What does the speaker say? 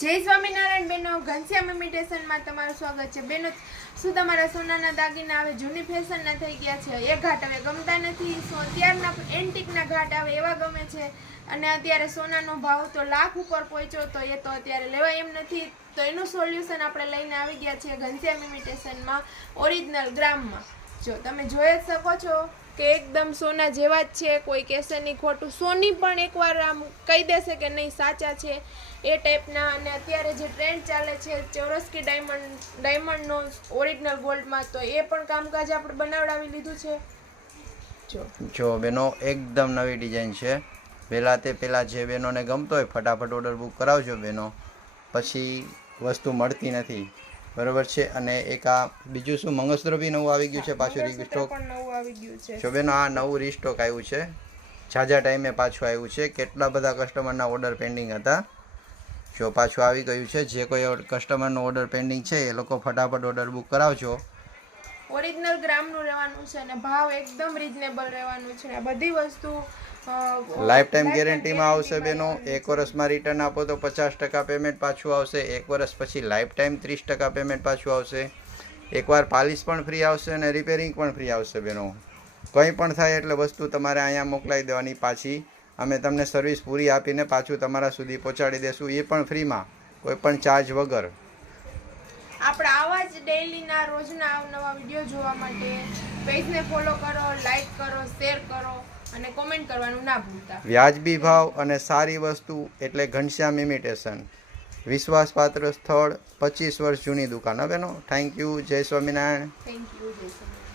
જય સ્વામિનારાયણ બેનો, ઘનશ્યામ ઇમિટેશનમાં તમારું સ્વાગત છે બેનો. શું તમારા સોનાના દાગીના હવે જૂની ફેશનના થઈ ગયા છે? એ ઘાટ હવે ગમતા નથી? અત્યારના એન્ટિકના ઘાટ આવે એવા ગમે છે? અને અત્યારે સોનાનો ભાવ તો લાખ ઉપર પહોંચ્યો, તો એ તો અત્યારે લેવાય એમ નથી. તો એનું સોલ્યુશન આપણે લઈને આવી ગયા છીએ ઘનશ્યામ ઇમિટેશનમાં, ઓરિજિનલ ગ્રામમાં. જો તમે જોઈ જ શકો છો કે એકદમ સોના જેવા જ છે, કોઈ કહેશે નહીં ખોટું. સોની પણ એકવાર આમ કહી દેશે કે નહીં સાચા છે એ ટાઈપના. અને અત્યારે જે ટ્રેન્ડ ચાલે છે ચોરસ્કી ડાયમંડનો ઓરિજિનલ ગોલ્ડમાં, તો એ પણ કામકાજ આપણે બનાવડાવી લીધું છે. જો બેનો એકદમ નવી ડિઝાઇન છે. પહેલાં જે બહેનોને ગમતો હોય ફટાફટ ઓર્ડર બુક કરાવજો બેનો, પછી વસ્તુ મળતી નથી, બરોબર છે. અને એક આ બીજું શું મંગળસૂત્ર બી નવું આવી ગયું છે, પાછું રીસ્ટોક જો બેનો, આ નવું રીસ્ટોક આવ્યું છે, ઝાઝા ટાઈમે પાછું આવ્યું છે. કેટલા બધા કસ્ટમરના ઓર્ડર પેન્ડિંગ હતા, જો પાછું આવી ગયું છે. જે કોઈ કસ્ટમરનો ઓર્ડર પેન્ડિંગ છે એ લોકો ફટાફટ ઓર્ડર બુક કરાવજો. ઓરિજિનલ ગ્રામનું રહેવાનું છે અને ભાવ એકદમ રીઝનેબલ રહેવાનું છે. આ બધી વસ્તુ લાઈફ ટાઈમ ગેરંટીમાં આવશે બેનો. 1 વર્ષમાં રિટર્ન આપો તો 50% પેમેન્ટ પાછું આવશે. 1 વર્ષ પછી લાઈફ ટાઈમ 30% પેમેન્ટ પાછું આવશે. એકવાર પાલિશ પણ ફ્રી આવશે અને રિપેરિંગ પણ ફ્રી આવશે બેનો. કંઈ પણ થાય એટલે વસ્તુ તમારે અહીંયા મોકલાવી દેવાની પાછી. અમે તમને સર્વિસ પૂરી આપીને પાછું તમારા સુધી પહોંચાડી દેશું, એ પણ ફ્રીમાં, કોઈ પણ ચાર્જ વગર. આપણા આવા જ ડેઈલીના રોજના નવા વિડીયો જોવા માટે પેજને ફોલો કરો, લાઈક કરો, શેર કરો અને કોમેન્ટ કરવાનું ના ભૂલતા. વ્યાજબી ભાવ અને સારી વસ્તુ એટલે ઘનશ્યામ ઇમિટેશન, વિશ્વાસપાત્ર સ્થળ, 25 વર્ષ જૂની દુકાન. હવે બેનો, થેન્ક યુ. જય સ્વામિનારાયણ. Thank you. જય સ્વામિનારાયણ.